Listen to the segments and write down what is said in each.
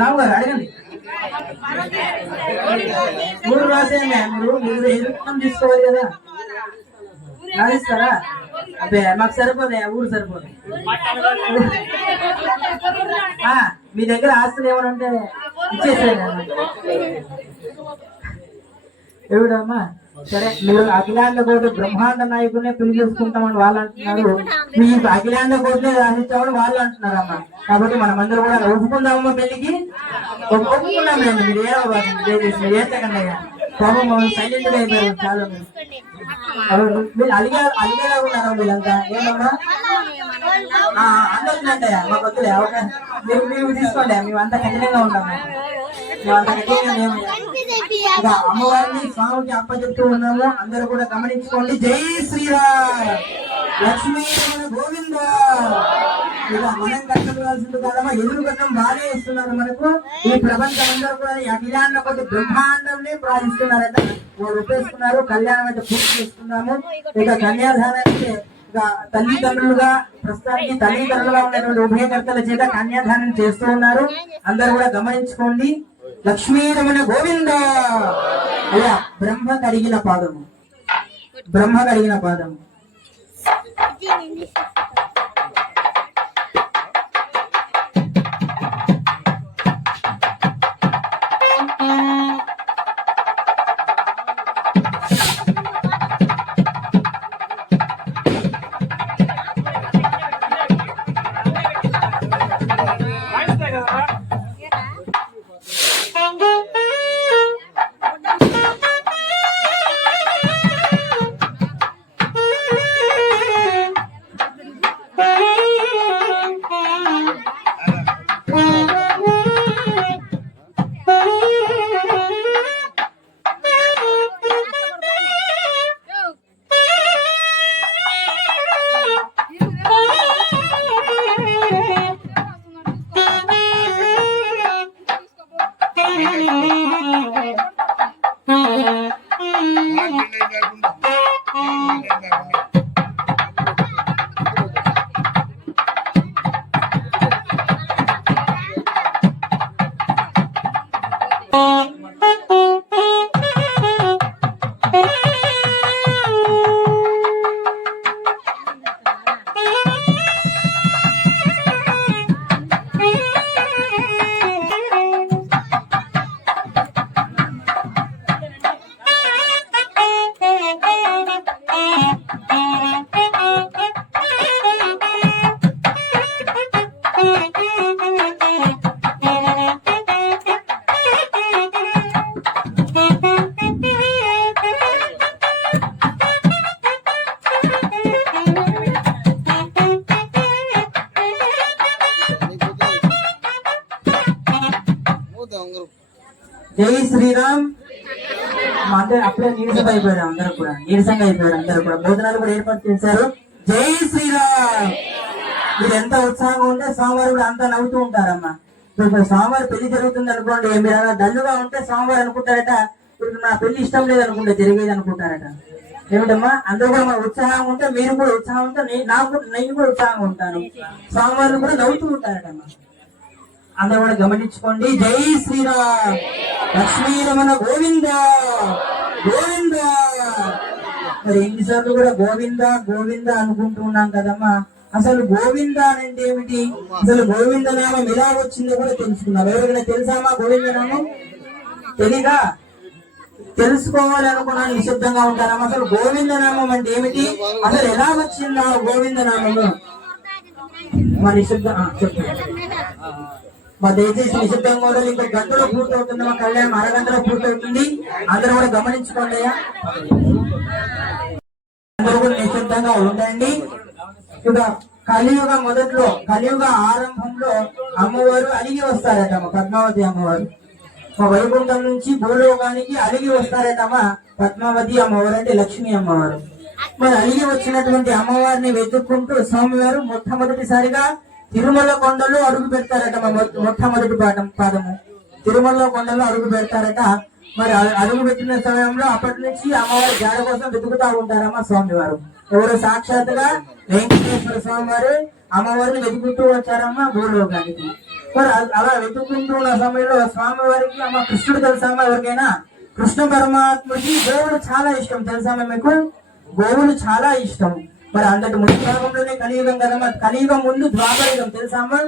రాము గారు అడగండి. మూడు రాసేయండి మీరు మీరు తీసుకోవాలి కదా. రాసిస్తారా? అబ్బే మాకు సరిపోదే ఊరు సరిపోదు? మీ దగ్గర ఆస్తులు ఏమైనా ఉంటే ఇచ్చేసేయండి. ఎవడమ్మా సరే మీరు అఖిలాండ కోర్టు బ్రహ్మాండ నాయకుడినే పెళ్ళి చేసుకుంటామని వాళ్ళు అంటున్నారు. మీ అఖిలాండ కోర్టునే రాసిస్తామని వాళ్ళు అంటున్నారు అమ్మ కాబట్టి మనం అందరూ కూడా ఒప్పుకుందామమ్మా పెళ్ళికి. ఒప్పుకున్నాం మేము మీరు ఏ దయచేసి మీరు పాపం సైలెంట్గా అయిపోయారు చాలా మీరు అలిగే అలిగేలా ఉన్నారా ఆ, అందరికంటయ్యా మాకు వద్దులే ఓకే మీరు మీరు తీసుకోండి మేము అంతా కఠినంగా ఉంటాము మేము అంత కఠినంగా మేము ఇక అమ్మవారిని స్వామికి అప్పచెప్తూ ఉన్నాము. అందరూ కూడా గమనించుకోండి. జై శ్రీరామ్! లక్ష్మీ గోవింద! ఇక మనం కష్టపడాల్సింది కాదమ్మా ఎదురు బాగా ఇస్తున్నారు మనకు. ఈ ప్రపంచం అందరూ కూడా అఖిలాన్న కొద్ది బ్రహ్మాండంని ప్రార్థిస్తున్నారట వాళ్ళు కళ్యాణం అయితే పూర్తి చేస్తున్నాము ఇక కన్యాదానానికి అయితే తల్లిదండ్రులుగా ప్రస్తుతానికి తల్లిదండ్రులుగా ఉన్నటువంటి ఉభయకర్తల చేత కన్యాదానం చేస్తూ ఉన్నారు. అందరూ కూడా గమనించుకోండి. లక్ష్మీరమణ గోవింద. అయ్యా బ్రహ్మ కడిగిన పాదము. బ్రహ్మ కడిగిన పాదము. అప్పుడే నీరసం అయిపోయారు అందరూ కూడా. నీరసంగా అయిపోయారు అందరూ కూడా. భోజనాలు కూడా ఏర్పాటు చేశారు. జై శ్రీరామ్! మీరు ఎంత ఉత్సాహంగా ఉంటే స్వామివారు కూడా అంతా నవ్వుతూ ఉంటారమ్మా. ఇప్పుడు స్వామివారి పెళ్ళి జరుగుతుంది అనుకోండి మీరు అలా డల్లుగా ఉంటే స్వామివారు అనుకుంటారట ఇప్పుడు నా పెళ్ళి ఇష్టం లేదు అనుకుంటే జరిగేది అనుకుంటారట. ఏమిటమ్మా? అందరూ కూడా మన ఉత్సాహంగా ఉంటే మీరు కూడా ఉత్సాహం ఉంటే నాకు నేను కూడా ఉత్సాహంగా ఉంటాను. స్వామివారు కూడా నవ్వుతూ ఉంటారటమ్మా. అందరూ కూడా గమనించుకోండి. జై శ్రీరామ్. లక్ష్మీరమణ గోవింద. గోవింద. మరి ఎన్నిసార్లు కూడా గోవింద గోవింద అనుకుంటూ ఉన్నాం కదమ్మా. అసలు గోవింద అంటే ఏమిటి? అసలు గోవింద నామం ఎలా వచ్చిందో కూడా తెలుసుకుందాం. ఎవరికైనా తెలుసామా గోవింద నామం? తెలీదా? తెలుసుకోవాలనుకున్నా నిశ్శబ్దంగా ఉంటారమ్మా అసలు గోవింద నామం అంటే ఏమిటి? అసలు ఎలా వచ్చిందా గోవింద నామము? మరి నిశ్శబ్దం చెప్తాను మా దయచేసి నిశ్శబ్దంగా ఉండదు ఇంకో గంటలో పూర్తవుతుంది. మా కళ్యాణం అరగంటలో పూర్తవుతుంది. అందరూ కూడా గమనించుకోండి అయ్యా. అందరూ కూడా నిశ్శబ్దంగా ఉండండి. ఇక కలియుగ మొదట్లో కలియుగ ఆరంభంలో అమ్మవారు అలిగి వస్తారట పద్మావతి అమ్మవారు. మా వైకుంఠం నుంచి భూలోకానికి అలిగి వస్తారటమ్మ పద్మావతి అమ్మవారు అంటే లక్ష్మీ అమ్మవారు. మరి అలిగి వచ్చినటువంటి అమ్మవారిని వెతుక్కుంటూ స్వామివారు మొట్టమొదటిసారిగా తిరుమల కొండలో అడుగు పెడతారట మొట్టమొదటి పాఠం పాదము తిరుమల కొండలో అడుగు పెడతారట. మరి అడుగు పెట్టిన సమయంలో అప్పటి నుంచి అమ్మవారి జాడ కోసం వెతుకుతా ఉంటారమ్మ స్వామివారు. ఎవరు సాక్షాత్తుగా వెంకటేశ్వర స్వామి వారు అమ్మవారిని వెతుకుంటూ వచ్చారమ్మ భూలోకానికి. మరి అలా వెతుకుంటూ ఉన్న సమయంలో స్వామి వారికి అమ్మ కృష్ణుడు తెలుసామా ఎవరికైనా? కృష్ణ పరమాత్మకి గోవులు చాలా ఇష్టం. తెలుసామా మీకు? గోవులు చాలా ఇష్టం. మరి అంతటి ముందు యుగంలోనే కలియుగం కదమ్మా కలియుగం ముందు ద్వాపర యుగం తెలుసామా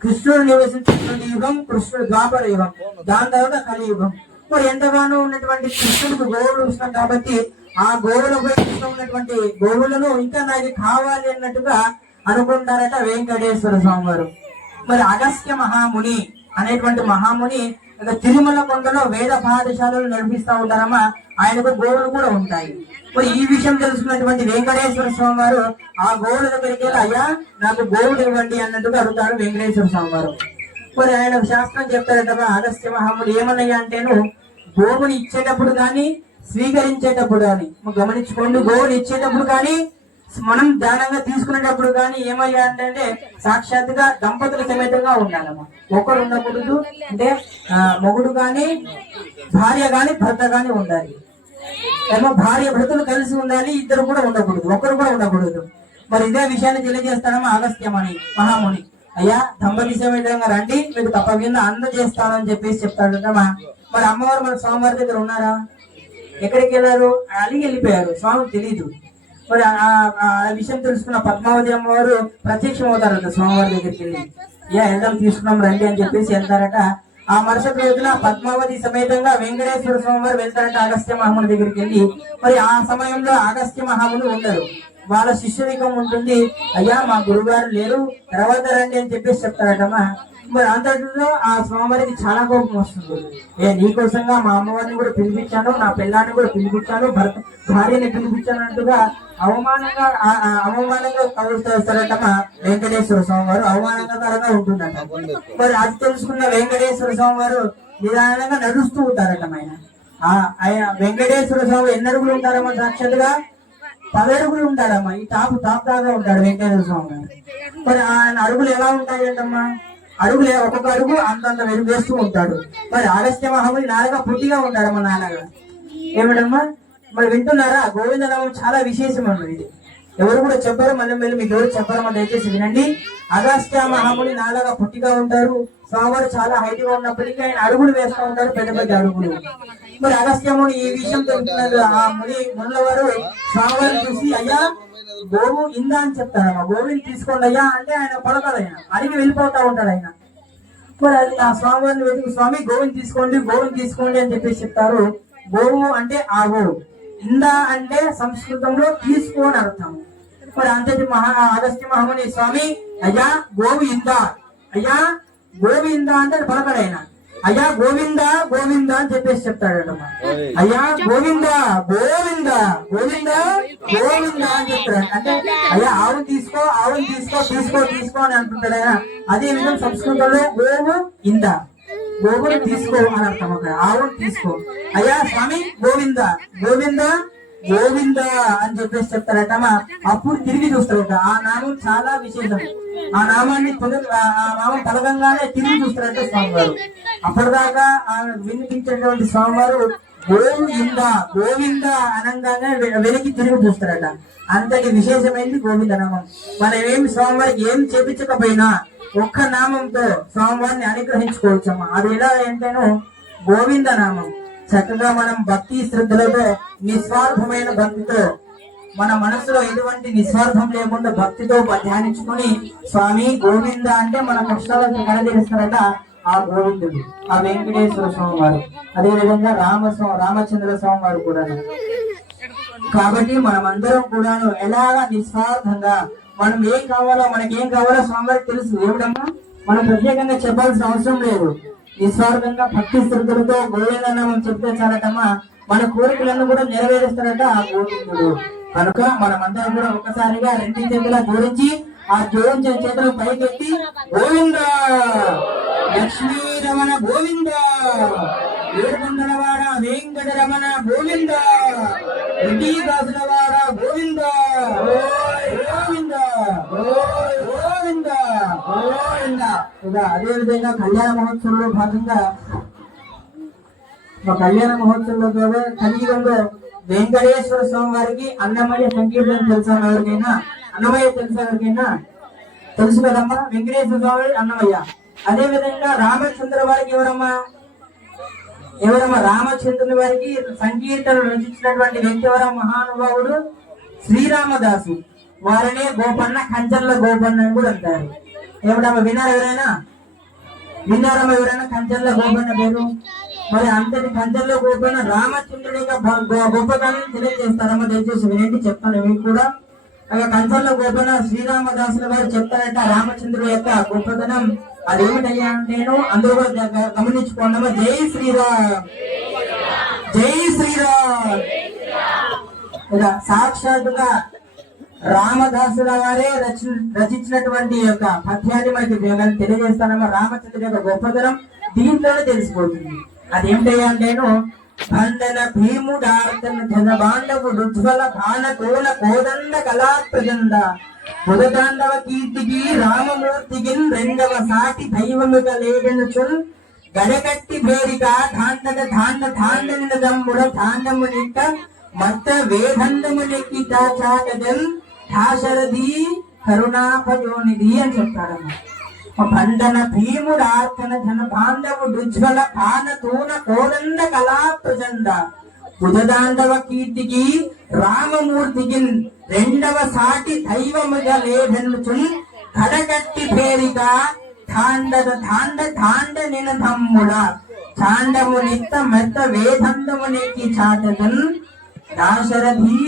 కృష్ణుడు నివసించినటువంటి యుగం కృష్ణుడు ద్వాపర యుగం. దాని తర్వాత కలియుగం. మరి ఎంతగానో ఉన్నటువంటి కృష్ణుడికి గోవులు ఇష్టం కాబట్టి ఆ గోవుల ఇష్టం ఉన్నటువంటి గోవులను ఇంకా నాకు కావాలి అన్నట్టుగా అనుకుంటారట వెంకటేశ్వర స్వామి వారు మరి అగస్త్య మహాముని అనేటువంటి మహాముని ఇక తిరుమల కొండలో వేద పాఠశాలలు నడిపిస్తా ఉంటారమ్మా ఆయనకు గోవులు కూడా ఉంటాయి. మరి ఈ విషయం తెలుసుకున్నటువంటి వెంకటేశ్వర స్వామి వారు ఆ గోవుల దగ్గరికి వెళ్ళి అయ్యా నాకు గోవులు ఇవ్వండి అన్నట్టుగా అడుగుతాడు వెంకటేశ్వర స్వామి వారు మరి ఆయన శాస్త్రం చెప్తారటమ్మా అగస్త్య మహాముడు ఏమన్నయ్యా అంటేను గోవుని ఇచ్చేటప్పుడు కానీ స్వీకరించేటప్పుడు కానీ గమనించుకోండి గోవుని ఇచ్చేటప్పుడు కానీ మనం దానంగా తీసుకునేటప్పుడు కానీ ఏమయ్యా అంటే సాక్షాత్తుగా దంపతుల సమేతంగా ఉండాలమ్మా. ఒకరు ఉండకూడదు అంటే ఆ, మొగుడు కానీ భార్య కానీ భర్త కానీ ఉండాలి. ఏమో భార్య భర్తలు కలిసి ఉండాలి ఇద్దరు కూడా ఉండకూడదు ఒకరు కూడా ఉండకూడదు. మరి ఇదే విషయాన్ని తెలియజేస్తానమ్మా అగస్త్యమని మహాముని. అయ్యా దంపతి సమేతంగా రండి మీకు తప్పకుండా అందజేస్తానని చెప్పేసి చెప్తాడమ్మా మరి అమ్మవారు మన స్వామివారి దగ్గర ఉన్నారా? ఎక్కడికి వెళ్ళారు? అలిగి వెళ్ళిపోయారు. స్వామికి తెలియదు మరి ఆ ఆ విషయం తెలుసుకున్న పద్మావతి అమ్మవారు ప్రత్యక్షం అవుతారట స్వామివారి దగ్గరికి వెళ్ళి. యా వెళ్దాం తీసుకున్నాం రండి అని చెప్పేసి వెళ్తారట. ఆ మరుసటి రోజున పద్మావతి సమేతంగా వెంకటేశ్వర స్వామి వారు వెళ్తారట అగస్త్య మహాముని దగ్గరికి వెళ్ళి. మరి ఆ సమయంలో అగస్త్య మహాముని ఉండరు. వాళ్ళ శిష్యరికం ఉంటుంది. అయ్యా మా గురుగారు లేరు. తర్వాత రండి అని చెప్పేసి చెప్తారటమ్మా. మరి అంతట్లో ఆ స్వామివారికి చాలా కోపం వస్తుంది. ఏ నీకోసంగా మా అమ్మవారిని కూడా పిలిపించాను నా పిల్లాన్ని కూడా పిలిపించాను భర్త భార్యని పిలిపించాను అవమానంగా అవమానంగా కలుస్తారటమ్మా వెంకటేశ్వర స్వామి వారు అవమానంగా ఉంటుందట. మరి అది తెలుసుకున్న వెంకటేశ్వర స్వామి వారు నిదానంగా నడుస్తూ ఉంటారట ఆయన ఆ ఆయన వెంకటేశ్వర స్వామి ఎన్ని ఉంటారమ్మా సాక్షాత్గా పదరుగులు ఉంటాడమ్మా ఈ టాప్ టాప్ దాకా ఉంటాడు వెంకటేశ్వర స్వామి గారు మరి ఆయన అరుగులు ఎలా ఉంటాయంటమ్మా? అడుగులు ఏ- ఒక్కొక్క అడుగు అంతంత వెలుగు వేస్తూ ఉంటాడు. మరి ఆగస్త్య మహాముని నాలుగా పుట్టిగా మా నాన్నగా ఏమిటమ్మా మరి వింటున్నారా? గోవిందనామం చాలా విశేషం అన్నది ఇది. ఎవరు కూడా చెప్పారు మళ్ళీ మళ్ళీ మీకు ఎవరు చెప్పారమ్మా దయచేసి వినండి. అగస్త్య మహాముని నాలాగా పుట్టిగా ఉంటారు. స్వామివారు చాలా హైట్గా ఉన్నప్పటికీ ఆయన అడుగులు వేస్తూ ఉంటారు పెద్ద పెద్ద అడుగులు. మరి అగస్త్యముని ఈ విషయం తెలుస్తున్నారు ఆ ముని మునుల వారు స్వామివారిని చూసి అయ్యా గోవు ఇందా అని చెప్తారమ్మా గోవుని తీసుకోండి అయ్యా అంటే ఆయన పడతాడు ఆయన అడిగి వెళ్ళిపోతా ఉంటాడు ఆయన. మరి అది ఆ స్వామివారిని వెతుకు స్వామి గోవుని తీసుకోండి గోవుని తీసుకోండి అని చెప్పేసి చెప్తారు. గోవు అంటే ఆవు. ఇందా అంటే సంస్కృతంలో తీసుకోని అర్థం. మరి అంతటి మహా అగస్త్య మహాముని స్వామి అయ్యా గోవు ఇందా. అయ్యా గోవింద అంటే పలకడైనా అయ్యా గోవింద గోవింద అని చెప్పేసి చెప్తాడట అయ్యా గోవింద గోవింద గోవింద గోవింద అని చెప్తాడు అంటే అయ్యా ఆవును తీసుకో ఆవును తీసుకో తీసుకో తీసుకో అని అంటుంటాడు ఆయన. అదే విధంగా సంస్కృతంలో గోవు ఇంద. గోవును తీసుకో అని అర్థం అక్కడ ఆవును తీసుకో. అయ్యా స్వామి గోవింద గోవింద గోవింద అని చెప్పేసి చెప్తారట అప్పుడు తిరిగి చూస్తారట. ఆ నామం చాలా విశేషం. ఆ నామాన్ని తొలి ఆ- నామం పలకంగానే తిరిగి చూస్తారట స్వామివారు. అప్పటిదాకా ఆ వినిపించేటువంటి స్వామివారు గోవింద గోవింద అనంగానే వెనక్కి తిరిగి చూస్తారట. అంతటి విశేషమైంది గోవింద నామం. మనం ఏమి స్వామివారికి ఏం చేపించకపోయినా ఒక్క నామంతో స్వామివారిని అనుగ్రహించుకోవచ్చమ్మా. అది ఎలా ఏంటేనో గోవింద నామం. చక్కగా మనం భక్తి శ్రద్ధలతో నిస్వార్థమైన భక్తితో మన మనసులో ఎటువంటి నిస్వార్థం లేకుండా భక్తితో ధ్యానించుకొని స్వామి గోవింద అంటే మన కష్టాలను కడదీస్తారట ఆ గోవిందుడు ఆ వెంకటేశ్వర స్వామి వారు అదే విధంగా రామ రామచంద్ర స్వామి వారు కూడా. కాబట్టి మనం అందరం కూడాను ఎలాగా నిస్వార్థంగా మనం ఏం కావాలో మనకి ఏం కావాలో స్వామివారికి తెలుసు. ఏమిటమ్మా? మనం ప్రత్యేకంగా చెప్పాల్సిన అవసరం లేదు. నిస్వార్థంగా భక్తి శ్రద్ధలతో గోవిందనామం చెప్తే చాలటమ్మా మన కోరికలను కూడా నెరవేరుస్తారట ఆ గోవిందుడు. కనుక మనమందరం కూడా ఒక్కసారిగా రెండు చేతుల జోడించి ఆ జోడించిన చేతులు పైకెత్తి గోవింద! లక్ష్మీ రమణ గోవింద! ఏడుకొండలవాడ వెంకట రమణ గోవింద దాసులవాడ గోవింద గోవింద! గోవింద ఇలా అదే విధంగా కళ్యాణ మహోత్సవంలో భాగంగా మా కళ్యాణ మహోత్సవంలో కూడా కలియుగంలో వెంకటేశ్వర స్వామి వారికి అన్నమయ్య సంకీర్తన తెలుసా ఎవరికైనా? అన్నమయ్య తెలుసా ఎవరికైనా? తెలుసు కదమ్మా వెంకటేశ్వర స్వామి అన్నమయ్య. అదే విధంగా రామచంద్ర వారికి ఎవరమ్మా? ఎవరమ్మా? రామచంద్రుని వారికి సంకీర్తనలు రచించినటువంటి వ్యక్తి ఎవర? మహానుభావుడు శ్రీరామదాసు. వారినే గోపన్న కంచర్ల గోపన్న అని కూడా అంటారు. ఏమిటమ్మా విన్నారు ఎవరైనా? విన్నారమ్మా ఎవరైనా కంచర్ల గోపన్న పేరు? మరి అంతటి కంచర్ల గోపన్న రామచంద్రుడిగా యొక్క గొప్పతనం తెలియజేస్తారమ్మా దయచేసి వినండి చెప్తాను మీకు కూడా. అలా కంచర్ల గోపన్న శ్రీరామదాసుల వారు చెప్తారట రామచంద్రుడు యొక్క గొప్పతనం. అదేమిటయ్యా? నేను అందరూ కూడా గ- జై శ్రీరామ్! జై శ్రీరామ్! ఇలా సాక్షాత్తుగా రామదాసుల వారే రచి రచించినటువంటి యొక్క పద్యాన్ని మనకి మేము తెలియజేస్తానమ్మా రామచంద్రుడి యొక్క గొప్పతనం దీంట్లోనే తెలిసిపోతుంది. అదేమిటయ్యా నేను బంధన భీముడార్తన జన బాండవుడు ఉజ్వల భాన కోల కోదండ కళాప్రజండ బుధతాండవ కీర్తికి రామమూర్తికి రెండవ సాటి దైవముగ లేడనుచున్ గడగట్టి పేరిక ఠాండట ధాండ ఠాండనిన దమ్ముడ ధాండము ఠాండమునిక మత్త వేదండమునెక్కి చాటదన్ ఠాశరథి కరుణాపయోనిధి అని చెప్తాడమ్మా. పండన భీముడు ఆర్తన జన బాంధవుడు ఉజ్వల పాన తూన కోదండ కళా ప్రచండ. బుధదాండవ కీర్తికి రామమూర్తికి రెండవ సాటి దైవముగా లేదనుచున్ కడగట్టి పేరిక ఠాండద తాండ ఠాండ నినధమ్ముడ చాండము నిత్త మెత్త వేదండమునెక్కి చాటదన్. దాశరథి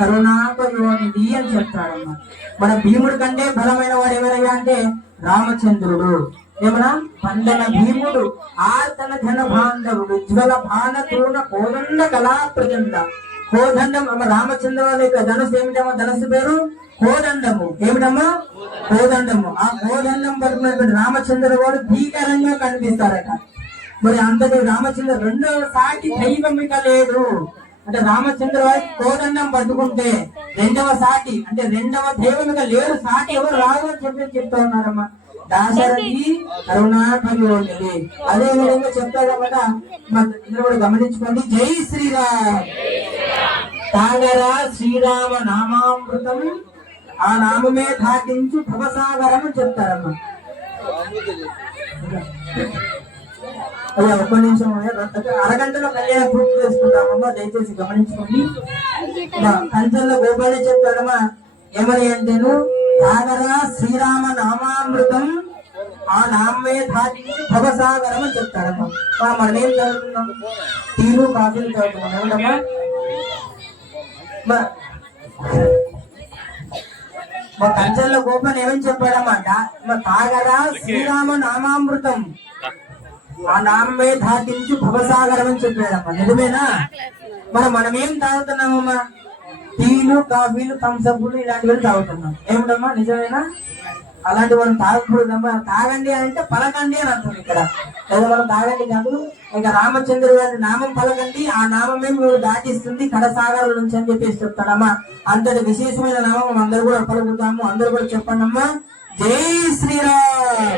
కరుణాపయోనిధి అని చెప్తాడమ్మా. మన భీముడి కంటే బలమైన వాడు ఎవరయ్యా అంటే రామచంద్రుడు. ఏమన్నా? పందన భీముడు ఆర్తన ధన బాంధవుడు జ్వల భాన తూణ కోదండ కళాప్రచండ కోదండం అమ్మ రామచంద్ర యొక్క ధనుసు ఏమిటమ్మా? ధనుసు పేరు? కోదండము. ఏమిటమ్మా? కోదండము. ఆ కోదండం పడుతున్నటువంటి రామచంద్ర వాడు భీకరంగా కనిపిస్తారట. మరి అంతటి రామచంద్ర రెండవ సాటి దైవమిక లేదు అంటే రామచంద్ర కోదండం పట్టుకుంటే రెండవ సాటి అంటే రెండవ దేవునిగా లేరు సాటి ఎవరు రాదు అని చెప్పి చెప్తా ఉన్నారమ్మా. దాశరథి కరుణాకరుణి అదే విధంగా చెప్తారన్నమాట అందరూ కూడా గమనించుకోండి. జై శ్రీరామ్. తాగరా శ్రీరామ నామామృతం. ఆ నామమే ధాటించు భవసాగరం చెప్తారమ్మా. అయ్యా ఒక్క నిమిషం అరగంటలో కళ్యాణ పూర్తి చేసుకుంటామమ్మా దయచేసి గమనించుకోండి. కంచెల్లో గోపాలే చెప్తాడమ్మా ఏమని అంటేను సాగరా శ్రీరామ నామామృతం ఆ నామే దాటి భవసాగరం అని చెప్తాడమ్మా. మనం ఏం చదువుతున్నాం టీలు కాఫీలు చదువుతున్నాం ఏమిటమ్మా? మా- కంచెల్లో గోపాలు ఏమని చెప్పాడమ్మా? తాగరా శ్రీరామ నామామృతం. ఆ నామే ధాటించి భవసాగరం అని చెప్పాడమ్మా నిజమేనా? మరి మనం ఏం తాగుతున్నామమ్మా? టీలు కాఫీలు థమ్సప్లు ఇలాంటివి తాగుతున్నాం. ఏమిటమ్మా? నిజమేనా? అలాంటి మనం తాగకూడదమ్మా తాగండి అంటే పలకండి అని అర్థం ఇక్కడ. లేదా మనం తాగండి కాదు ఇంకా రామచంద్రుడు గారి నామం పలకండి ఆ నామమే మీరు దాటిస్తుంది కడసాగర్ నుంచి అని చెప్పేసి చెప్తాడమ్మా. అంతటి విశేషమైన నామం అందరూ కూడా పలుకుతాము. అందరూ కూడా చెప్పండి అమ్మా జై శ్రీరామ్!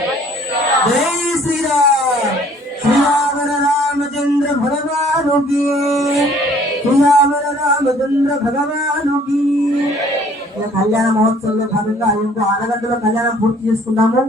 జై శ్రీరామ్! శ్రీరామ రామచంద్ర భగవానుకి శ్రీరామ రామచంద్ర భగవానుకి కళ్యాణ మహోత్సవంలో భాగంగా ఇంకో అరగంటలో కళ్యాణం పూర్తి చేసుకున్నాము